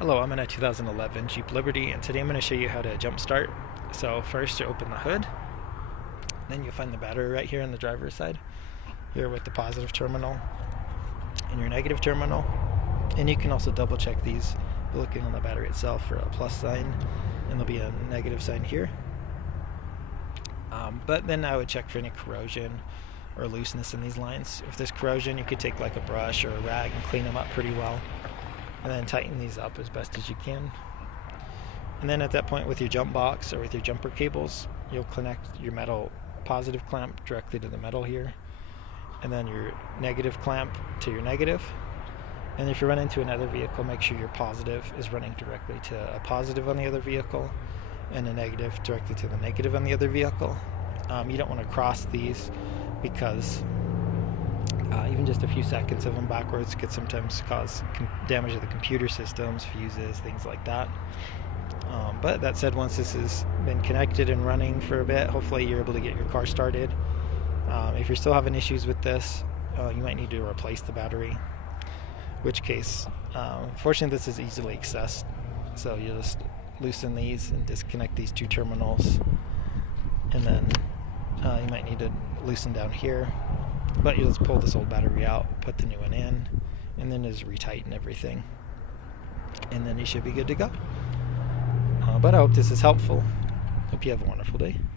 Hello, I'm in a 2011 Jeep Liberty, and today I'm going to show you how to jump start. So first you open the hood, then you'll find the battery right here on the driver's side, here with the positive terminal and your negative terminal. And you can also double check these by looking on the battery itself for a plus sign, and there'll be a negative sign here. But then I would check for any corrosion or looseness in these lines. If there's corrosion, you could take like a brush or a rag and clean them up pretty well, and then tighten these up as best as you can. And then at that point, with your jump box or with your jumper cables, you'll connect your metal positive clamp directly to the metal here, and then your negative clamp to your negative. And if you run into another vehicle, make sure your positive is running directly to a positive on the other vehicle and a negative directly to the negative on the other vehicle. You don't want to cross these because even just a few seconds of them backwards could sometimes cause damage to the computer systems, fuses, things like that. But that said, once this has been connected and running for a bit, hopefully you're able to get your car started. If you're still having issues with this, you might need to replace the battery, in which case, fortunately this is easily accessed. So you just loosen these and disconnect these two terminals, and then you might need to loosen down here. But you just pull this old battery out, put the new one in, and then just retighten everything, and then you should be good to go. But I hope this is helpful. Hope you have a wonderful day.